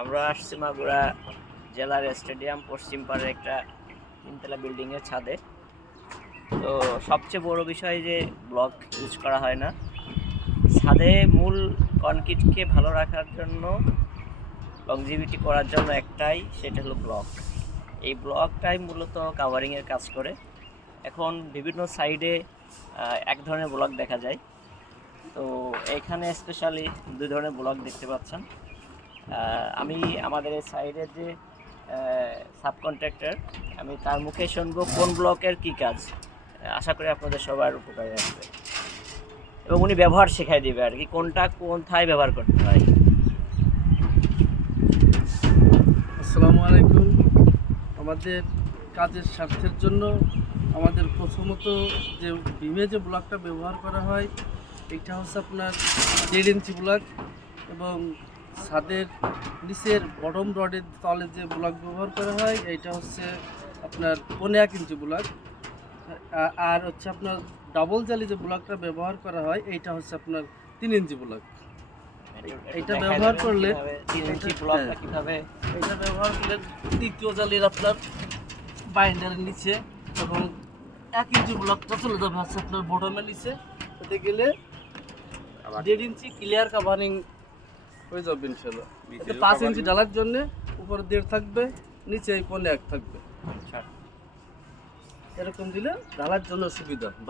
আমরা আসছি মাগুরা জেলার স্টেডিয়াম পশ্চিম পাড়ের একটা তিনতলা বিল্ডিংয়ের ছাদে। তো সবচেয়ে বড় বিষয় যে ব্লক ইউজ করা হয় না ছাদে। মূল কনক্রিটকে ভালো রাখার জন্য, লংজিভিটি করার জন্য একটাই, সেটা হলো ব্লক। এই ব্লকটাই মূলত কাভারিংয়ের কাজ করে। এখন বিভিন্ন সাইডে এক ধরনের ব্লক দেখা যায়, তো এখানে স্পেশালি দুই ধরনের ব্লক দেখতে পাচ্ছেন। আমি আমাদের এই সাইডের যে সাবকন্ট্রাক্টর, আমি তার মুখে শুনবো কোন ব্লকের কি কাজ। আশা করি আপনাদের সবার উপকারে আসবে এবং উনি ব্যবহার শেখাই দেবে আর কি, কোনটা কোথায় ব্যবহার করতে হয়। আসসালামু আলাইকুম। আমাদের কাজের স্বার্থের জন্য আমাদের প্রথমত যে বিমে যে ব্লকটা ব্যবহার করা হয় এটা হচ্ছে আপনার 1.5 ইঞ্চি ব্লক, এবং ছাদের নিচের বটম রডের তলে যে ব্লক ব্যবহার করা হয় এইটা হচ্ছে আপনার 1.5 ইঞ্চি ব্লক। আর হচ্ছে আপনার ডাবল জালি যে ব্লকটা ব্যবহার করা হয় এইটা হচ্ছে আপনার 3 ইঞ্চি ব্লক। এটা ব্যবহার করলে এটা ব্যবহার করলে দ্বিতীয় জালির আপনার বাইন্ডারের নিচে এবং 1 ইঞ্চি ব্লকটা চলে যাবে হচ্ছে আপনার বটমের নিচে। হতে গেলে 1.5 ইঞ্চি ক্লিয়ার কাভারিং হয়ে যাবে ইনশাল্লাহ। 5 ইঞ্চি ডালার জন্য উপরে 1.5 থাকবে, নিচে 1.5 থাকবে। এরকম দিলে ডালার জন্য সুবিধা।